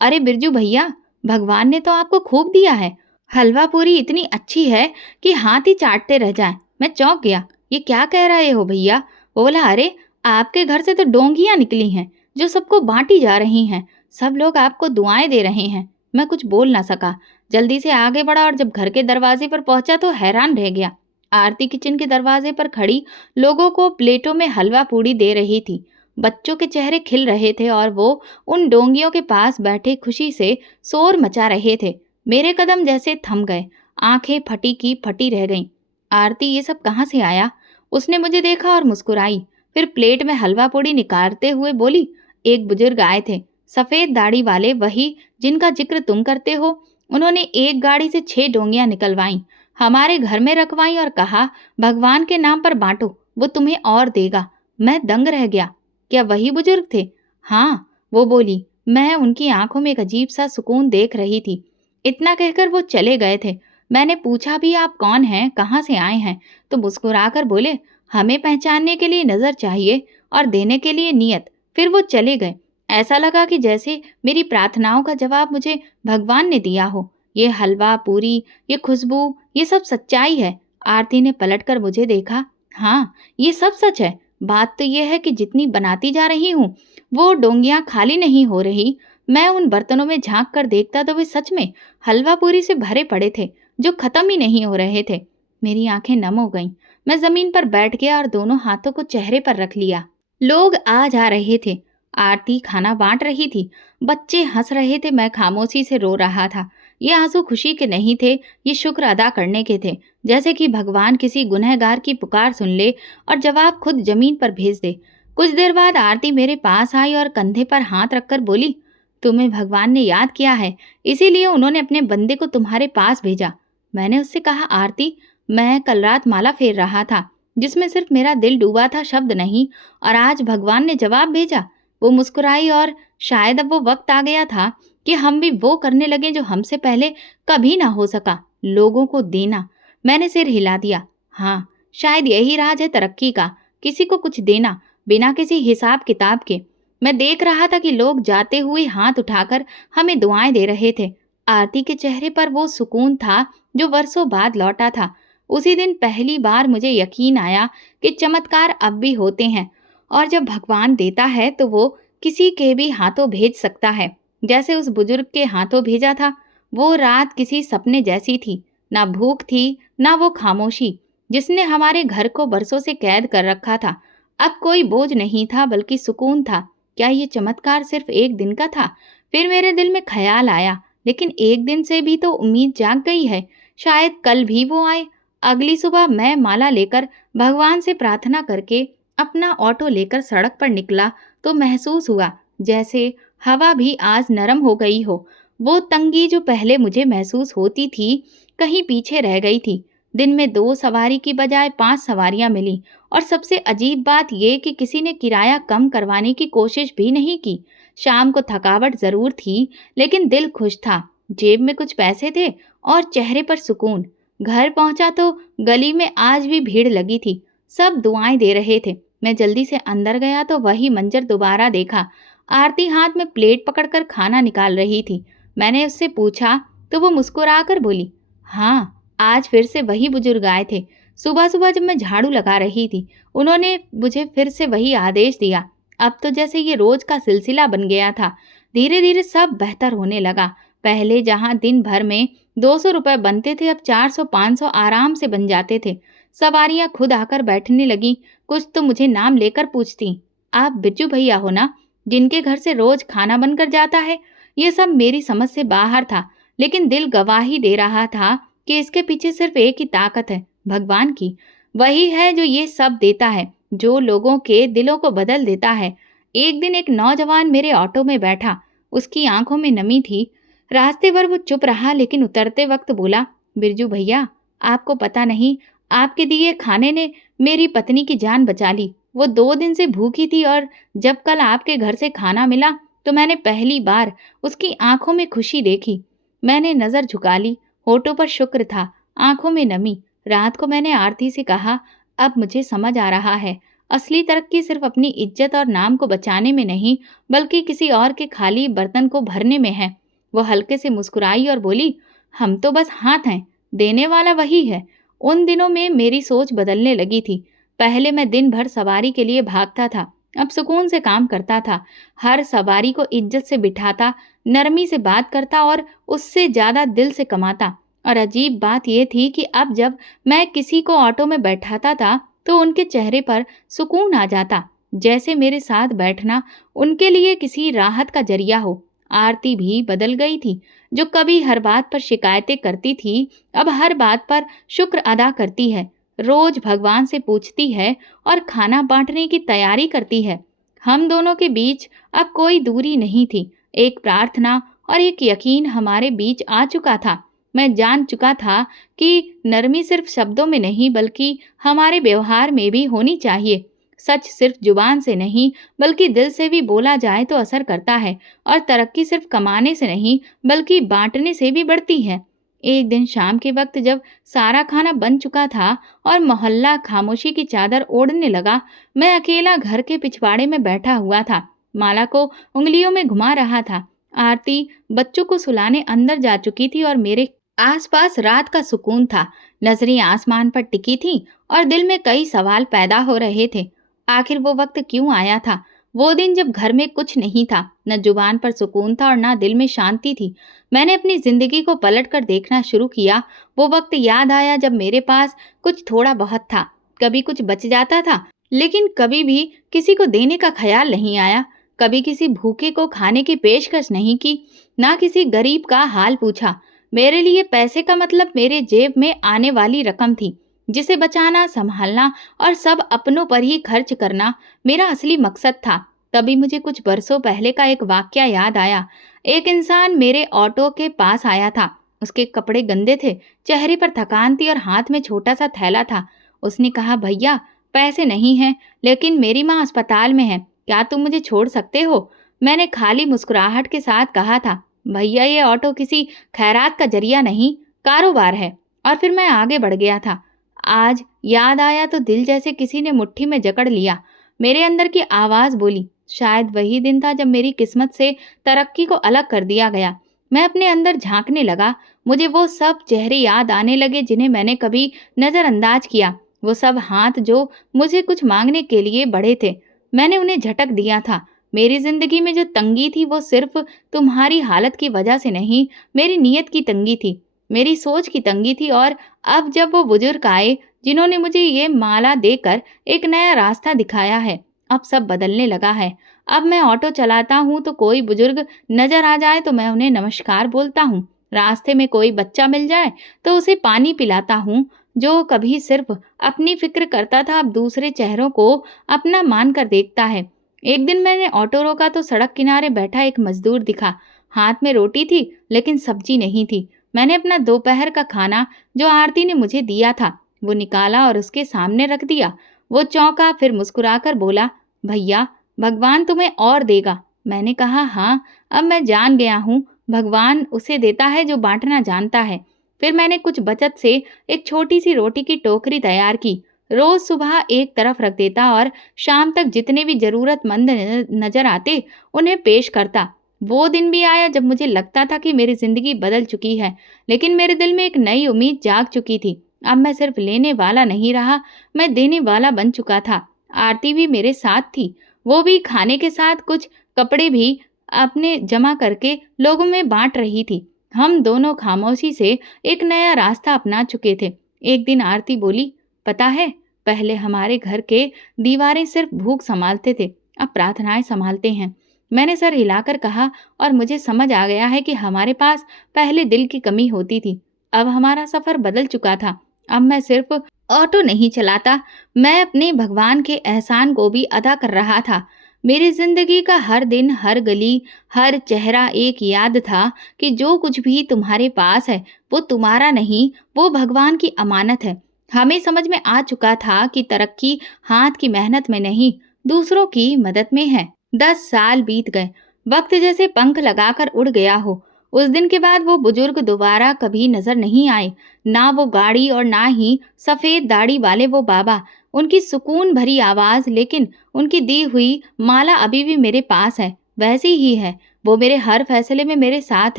अरे बिरजू भैया, भगवान ने तो आपको खूब दिया है। हलवा पूरी इतनी अच्छी है कि हाथ ही चाटते रह जाएं। मैं चौंक गया, ये क्या कह रहे हो भैया? वो बोला, अरे आपके घर से तो डोंगियां निकली हैं जो सबको बांटी जा रही हैं। सब लोग आपको दुआएं दे रहे हैं। मैं कुछ बोल ना सका, जल्दी से आगे बढ़ा और जब घर के दरवाजे पर पहुंचा तो हैरान रह गया। आरती किचन के दरवाजे पर खड़ी लोगों को प्लेटों में हलवा पूड़ी दे रही थी। बच्चों के चेहरे खिल रहे थे और वो उन डोंगियों के पास बैठे खुशी से शोर मचा रहे थे। मेरे कदम जैसे थम गए, आंखें फटी की फटी रह गईं। आरती, ये सब कहाँ से आया? उसने मुझे देखा और मुस्कुराई, फिर प्लेट में हलवा पूड़ी निकालते हुए बोली, एक बुजुर्ग आए थे, सफेद दाढ़ी वाले, वही जिनका जिक्र तुम करते हो। उन्होंने एक गाड़ी से 6 डोंगियां निकलवाईं, हमारे घर में रखवाईं और कहा, भगवान के नाम पर बांटो, वो तुम्हें और देगा। मैं दंग रह गया। क्या वही बुजुर्ग थे? हाँ, वो बोली, मैं उनकी आंखों में एक अजीब सा सुकून देख रही थी। इतना कहकर वो चले गए थे। मैंने पूछा भी, आप कौन हैं, कहाँ से आए हैं? तो मुस्कुराकर बोले, हमें पहचानने के लिए नजर चाहिए और देने के लिए नियत। फिर वो चले गए। ऐसा लगा कि जैसे मेरी प्रार्थनाओं का जवाब मुझे भगवान ने दिया हो। ये हलवा पूरी, ये खुशबू, ये सब सच्चाई है। आरती ने पलटकर मुझे देखा। हाँ, ये सब सच है। बात तो ये है कि जितनी बनाती जा रही हूँ वो डोंगियां खाली नहीं हो रही। मैं उन बर्तनों में झांक कर देखता तो वे सच में हलवा पूरी से भरे पड़े थे, जो खत्म ही नहीं हो रहे थे। मेरी आंखें नम हो गईं। मैं जमीन पर बैठ गया और दोनों हाथों को चेहरे पर रख लिया। लोग आ जा रहे थे। आरती खाना बांट रही थी। बच्चे हंस रहे थे। मैं खामोशी से रो रहा था। ये आंसू खुशी के नहीं थे, ये शुक्र अदा करने के थे। जैसे कि भगवान किसी गुनहगार की पुकार सुन ले और जवाब खुद जमीन पर भेज दे। कुछ देर बाद आरती मेरे पास आई और कंधे पर हाथ रखकर बोली, तुम्हें भगवान ने याद किया है, इसीलिए उन्होंने अपने बंदे को तुम्हारे पास भेजा। मैंने उससे कहा, आरती, मैं कल रात माला फेर रहा था जिसमें सिर्फ मेरा दिल डूबा था, शब्द नहीं, और आज भगवान ने जवाब भेजा। वो मुस्कुराई और शायद अब वो वक्त आ गया था कि हम भी वो करने लगे जो हमसे पहले कभी ना हो सका, लोगों को देना। मैंने सिर हिला दिया। हाँ, शायद यही राज है तरक्की का, किसी को कुछ देना बिना किसी हिसाब किताब के। मैं देख रहा था कि लोग जाते हुए हाथ उठाकर हमें दुआएं दे रहे थे। आरती के चेहरे पर वो सुकून था जो वर्षों बाद लौटा था। उसी दिन पहली बार मुझे यकीन आया कि चमत्कार अब भी होते हैं, और जब भगवान देता है तो वो किसी के भी हाथों भेज सकता है, जैसे उस बुजुर्ग के हाथों भेजा था। वो रात किसी सपने जैसी थी। ना भूख थी, ना वो खामोशी जिसने हमारे घर को बरसों से कैद कर रखा था। अब कोई बोझ नहीं था, बल्कि सुकून था। क्या ये चमत्कार सिर्फ एक दिन का था? फिर मेरे दिल में ख्याल आया, लेकिन एक दिन से भी तो उम्मीद जाग गई है। शायद कल भी वो आए। अगली सुबह मैं माला लेकर, भगवान से प्रार्थना करके अपना ऑटो लेकर सड़क पर निकला तो महसूस हुआ जैसे हवा भी आज नरम हो गई हो। वो तंगी जो पहले मुझे महसूस होती थी, कहीं पीछे रह गई थी। दिन में 2 सवारी की बजाय 5 सवारियां मिली, और सबसे अजीब बात ये कि किसी ने किराया कम करवाने की कोशिश भी नहीं की। शाम को थकावट जरूर थी, लेकिन दिल खुश था। जेब में कुछ पैसे थे और चेहरे पर सुकून। घर पहुंचा तो गली में आज भी भीड़ लगी थी। सब दुआएं दे रहे थे। मैं जल्दी से अंदर गया तो वही मंजर दोबारा देखा। आरती हाथ में प्लेट पकड़कर खाना निकाल रही थी। मैंने उससे पूछा तो वो मुस्कुराकर बोली, हाँ, आज फिर से वही बुजुर्ग आए थे। सुबह सुबह जब मैं झाड़ू लगा रही थी, उन्होंने मुझे फिर से वही आदेश दिया। अब तो जैसे ये रोज का सिलसिला बन गया था। धीरे धीरे सब बेहतर होने लगा। पहले जहां दिन भर में 200 रुपए बनते थे, अब 400-500 आराम से बन जाते थे। सवारियां खुद आकर बैठने लगी। कुछ तो मुझे नाम लेकर पूछती, आप बिरजू भैया हो ना, जिनके घर से रोज खाना बनकर जाता है? ये सब मेरी समझ से बाहर था, लेकिन दिल गवाही दे रहा था कि इसके पीछे सिर्फ एक ही ताकत है, भगवान की। वही है जो ये सब देता है, जो लोगों के दिलों को बदल देता है। एक दिन एक नौजवान मेरे ऑटो में बैठा। उसकी आंखों में नमी थी। रास्ते भर वो चुप रहा, लेकिन उतरते वक्त बोला, बिरजू भैया, आपको पता नहीं, आपके दिए खाने ने मेरी पत्नी की जान बचा ली। वो 2 दिन से भूखी थी, और जब कल आपके घर से खाना मिला तो मैंने पहली बार उसकी आंखों में खुशी देखी। मैंने नजर झुका ली। होठों पर शुक्र था, आंखों में नमी। रात को मैंने आरती से कहा, अब मुझे समझ आ रहा है, असली तरक्की सिर्फ अपनी इज्जत और नाम को बचाने में नहीं, बल्कि किसी और के खाली बर्तन को भरने में है। वो हल्के से मुस्कुराई और बोली, हम तो बस हाथ हैं, देने वाला वही है। उन दिनों में मेरी सोच बदलने लगी थी। पहले मैं दिन भर सवारी के लिए भागता था, अब सुकून से काम करता था। हर सवारी को इज्जत से बिठाता, नरमी से बात करता और उससे ज्यादा दिल से कमाता। और अजीब बात यह थी कि अब जब मैं किसी को ऑटो में बैठाता था तो उनके चेहरे पर सुकून आ जाता, जैसे मेरे साथ बैठना उनके लिए किसी राहत का जरिया हो। आरती भी बदल गई थी। जो कभी हर बात पर शिकायतें करती थी, अब हर बात पर शुक्र अदा करती है। रोज भगवान से पूछती है और खाना बांटने की तैयारी करती है। हम दोनों के बीच अब कोई दूरी नहीं थी। एक प्रार्थना और एक यकीन हमारे बीच आ चुका था। मैं जान चुका था कि नरमी सिर्फ शब्दों में नहीं, बल्कि हमारे व्यवहार में भी होनी चाहिए। सच सिर्फ जुबान से नहीं बल्कि दिल से भी बोला जाए तो असर करता है, और तरक्की सिर्फ कमाने से नहीं बल्कि बांटने से भी बढ़ती है। एक दिन शाम के वक्त जब सारा खाना बन चुका था और मोहल्ला खामोशी की चादर ओढ़ने लगा, मैं अकेला घर के पिछवाड़े में बैठा हुआ था। माला को उंगलियों में घुमा रहा था। आरती बच्चों को सुलाने अंदर जा चुकी थी और मेरे आसपास रात का सुकून था। नजरें आसमान पर टिकी थीं और दिल में कई सवाल पैदा हो रहे थे। आखिर वो वक्त क्यों आया था? वो दिन जब घर में कुछ नहीं था, न जुबान पर सुकून था और न दिल में शांति थी। मैंने अपनी जिंदगी को पलट कर देखना शुरू किया। वो वक्त याद आया जब मेरे पास कुछ थोड़ा बहुत था। कभी कुछ बच जाता था, लेकिन कभी भी किसी को देने का ख्याल नहीं आया। कभी किसी भूखे को खाने की पेशकश नहीं की, ना किसी गरीब का हाल पूछा। मेरे लिए पैसे का मतलब मेरे जेब में आने वाली रकम थी, जिसे बचाना, संभालना और सब अपनों पर ही खर्च करना मेरा असली मकसद था। तभी मुझे कुछ बरसों पहले का एक वाकया याद आया। एक इंसान मेरे ऑटो के पास आया था। उसके कपड़े गंदे थे, चेहरे पर थकान थी और हाथ में छोटा सा थैला था। उसने कहा, भैया पैसे नहीं हैं, लेकिन मेरी माँ अस्पताल में है, क्या तुम मुझे छोड़ सकते हो? मैंने खाली मुस्कुराहट के साथ कहा था, भैया ये ऑटो किसी खैरात का जरिया नहीं, कारोबार है। और फिर मैं आगे बढ़ गया था। आज याद आया तो दिल जैसे किसी ने मुट्ठी में जकड़ लिया। मेरे अंदर की आवाज बोली, शायद वही दिन था जब मेरी किस्मत से तरक्की को अलग कर दिया गया। मैं अपने अंदर झांकने लगा। मुझे वो सब चेहरे याद आने लगे जिन्हें मैंने कभी नजरअंदाज किया। वो सब हाथ जो मुझे कुछ मांगने के लिए बढ़े थे, मैंने उन्हें झटक दिया था। मेरी जिंदगी में जो तंगी थी वो सिर्फ तुम्हारी हालत की वजह से नहीं, मेरी नीयत की तंगी थी, मेरी सोच की तंगी थी। और अब जब वो बुजुर्ग आए जिन्होंने मुझे ये माला देकर एक नया रास्ता दिखाया है, अब सब बदलने लगा है। अब मैं ऑटो चलाता हूँ तो कोई बुजुर्ग नजर आ जाए तो मैं उन्हें नमस्कार बोलता हूँ। रास्ते में कोई बच्चा मिल जाए तो उसे पानी पिलाता हूँ। जो कभी सिर्फ अपनी फिक्र करता था, अब दूसरे चेहरों को अपना मानकर देखता है। एक दिन मैंने ऑटो रोका तो सड़क किनारे बैठा एक मजदूर दिखा। हाथ में रोटी थी, लेकिन सब्जी नहीं थी। मैंने अपना दोपहर का खाना जो आरती ने मुझे दिया था, वो निकाला और उसके सामने रख दिया। वो चौंका, फिर मुस्कुराकर बोला, भैया भगवान तुम्हें और देगा। मैंने कहा, हाँ, अब मैं जान गया हूँ, भगवान उसे देता है जो बांटना जानता है। फिर मैंने कुछ बचत से एक छोटी सी रोटी की टोकरी तैयार की। रोज सुबह एक तरफ रख देता और शाम तक जितने भी जरूरतमंद नजर आते उन्हें पेश करता। वो दिन भी आया जब मुझे लगता था कि मेरी जिंदगी बदल चुकी है, लेकिन मेरे दिल में एक नई उम्मीद जाग चुकी थी। अब मैं सिर्फ लेने वाला नहीं रहा, मैं देने वाला बन चुका था। आरती भी मेरे साथ थी। वो भी खाने के साथ कुछ कपड़े भी अपने जमा करके लोगों में बांट रही थी। हम दोनों खामोशी से एक नया रास्ता अपना चुके थे। एक दिन आरती बोली, पता है, पहले हमारे घर के दीवारें सिर्फ भूख संभालते थे, अब प्रार्थनाएं संभालते हैं। मैंने सर हिलाकर कहा, और मुझे समझ आ गया है कि हमारे पास पहले दिल की कमी होती थी। अब हमारा सफर बदल चुका था। अब मैं सिर्फ ऑटो नहीं चलाता, मैं अपने भगवान के एहसान को भी अदा कर रहा था। मेरी जिंदगी का हर दिन, हर गली, हर चेहरा एक याद था कि जो कुछ भी तुम्हारे पास है वो तुम्हारा नहीं, वो भगवान की अमानत है। हमें समझ में आ चुका था कि तरक्की हाथ की मेहनत में नहीं, दूसरों की मदद में है। 10 साल बीत गए, वक्त जैसे पंख लगाकर उड़ गया हो। उस दिन के बाद वो बुजुर्ग दोबारा कभी नजर नहीं आए, ना वो गाड़ी और ना ही सफेद दाढ़ी वाले वो बाबा। उनकी सुकून भरी आवाज, लेकिन उनकी दी हुई माला अभी भी मेरे पास है, वैसी ही है। वो मेरे हर फैसले में मेरे साथ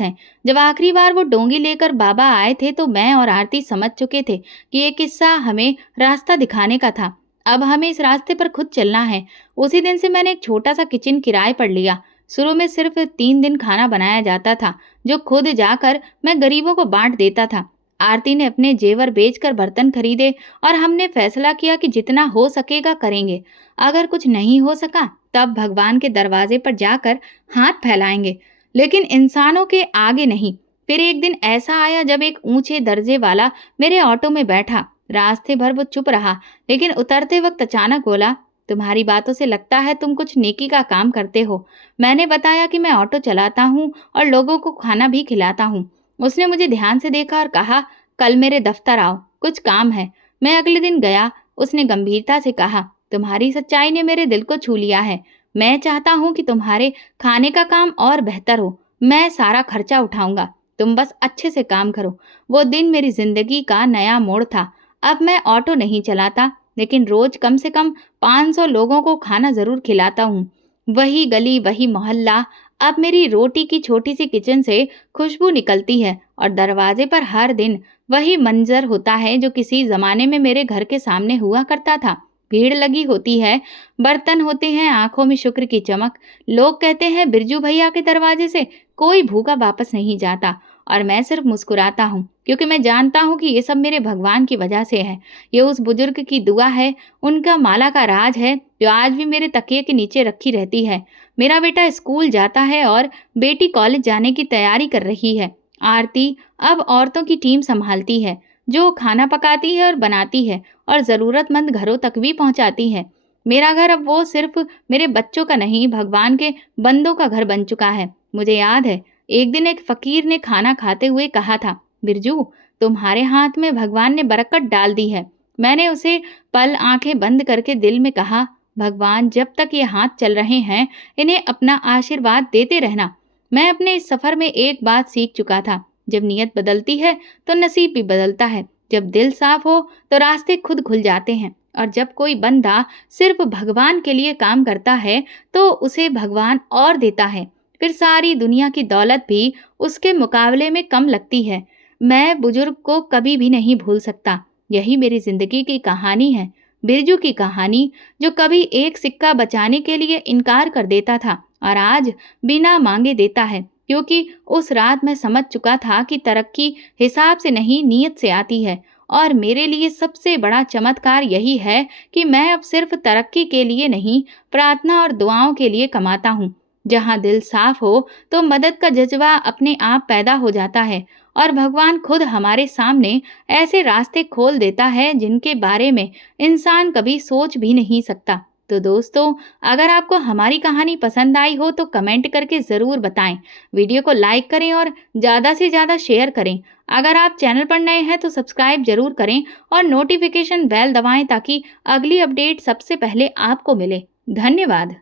हैं। जब आखिरी बार वो डोंगी लेकर बाबा आए थे तो मैं और आरती समझ चुके थे कि ये किस्सा हमें रास्ता दिखाने का था। अब हमें इस रास्ते पर खुद चलना है। उसी दिन से मैंने एक छोटा सा किचन किराए पर लिया। शुरू में सिर्फ 3 दिन खाना बनाया जाता था, जो खुद जाकर मैं गरीबों को बांट देता था। आरती ने अपने जेवर बेचकर बर्तन खरीदे और हमने फैसला किया कि जितना हो सकेगा करेंगे। अगर कुछ नहीं हो सका तब भगवान के दरवाजे पर जाकर हाथ फैलाएंगे, लेकिन इंसानों के आगे नहीं। फिर एक दिन ऐसा आया जब एक ऊंचे दर्जे वाला मेरे ऑटो में बैठा। रास्ते भर वो चुप रहा, लेकिन उतरते वक्त अचानक बोला, तुम्हारी बातों से लगता है तुम कुछ नेकी का काम करते हो। मैंने बताया कि मैं ऑटो चलाता हूँ और लोगों को खाना भी खिलाता हूँ। उसने मुझे ध्यान से देखा और कहा, कल मेरे दफ्तर आओ, कुछ काम है। मैं अगले दिन गया। उसने गंभीरता से कहा, तुम्हारी सच्चाई ने मेरे दिल को छू लिया है। मैं चाहता हूँ कि तुम्हारे खाने का काम और बेहतर हो। मैं सारा खर्चा उठाऊंगा, तुम बस अच्छे से काम करो। वो दिन मेरी जिंदगी का नया मोड़ था। अब मैं ऑटो नहीं चलाता, लेकिन रोज कम से कम 500 लोगों को खाना जरूर खिलाता हूँ। वही गली, वही मोहल्ला। अब मेरी रोटी की छोटी सी किचन से खुशबू निकलती है और दरवाजे पर हर दिन वही मंजर होता है जो किसी जमाने में मेरे घर के सामने हुआ करता था। भीड़ लगी होती है, बर्तन होते हैं, आंखों में शुक्र की चमक। लोग कहते हैं बिरजू भैया के दरवाजे से कोई भूखा वापस नहीं जाता, और मैं सिर्फ मुस्कुराता हूँ, क्योंकि मैं जानता हूँ कि ये सब मेरे भगवान की वजह से है। ये उस बुजुर्ग की दुआ है, उनका माला का राज है जो आज भी मेरे तकिए के नीचे रखी रहती है। मेरा बेटा स्कूल जाता है और बेटी कॉलेज जाने की तैयारी कर रही है। आरती अब औरतों की टीम संभालती है, जो खाना पकाती है और बनाती है और ज़रूरतमंद घरों तक भी पहुंचाती है। मेरा घर अब वो सिर्फ मेरे बच्चों का नहीं, भगवान के बंदों का घर बन चुका है। मुझे याद है, एक दिन एक फकीर ने खाना खाते हुए कहा था, बिरजू, तुम्हारे हाथ में भगवान ने बरकत डाल दी है। मैंने उसे पल आंखें बंद करके दिल में कहा, भगवान, जब तक ये हाथ चल रहे हैं, इन्हें अपना आशीर्वाद देते रहना। मैं अपने इस सफर में एक बात सीख चुका था, जब नीयत बदलती है तो नसीब भी बदलता है। जब दिल साफ हो तो रास्ते खुद खुल जाते हैं, और जब कोई बंदा सिर्फ भगवान के लिए काम करता है तो उसे भगवान और देता है। फिर सारी दुनिया की दौलत भी उसके मुकाबले में कम लगती है। मैं बुजुर्ग को कभी भी नहीं भूल सकता। यही मेरी जिंदगी की कहानी है, बिरजू की कहानी, जो कभी एक सिक्का बचाने के लिए इनकार कर देता था और आज बिना मांगे देता है, क्योंकि उस रात मैं समझ चुका था कि तरक्की हिसाब से नहीं, नीयत से आती है। और मेरे लिए सबसे बड़ा चमत्कार यही है कि मैं अब सिर्फ तरक्की के लिए नहीं, प्रार्थना और दुआओं के लिए कमाता हूँ। जहाँ दिल साफ हो तो मदद का जज्बा अपने आप पैदा हो जाता है, और भगवान खुद हमारे सामने ऐसे रास्ते खोल देता है जिनके बारे में इंसान कभी सोच भी नहीं सकता। तो दोस्तों, अगर आपको हमारी कहानी पसंद आई हो तो कमेंट करके ज़रूर बताएं। वीडियो को लाइक करें और ज़्यादा से ज़्यादा शेयर करें। अगर आप चैनल पर नए हैं तो सब्सक्राइब जरूर करें और नोटिफिकेशन बेल दबाएं, ताकि अगली अपडेट सबसे पहले आपको मिले। धन्यवाद।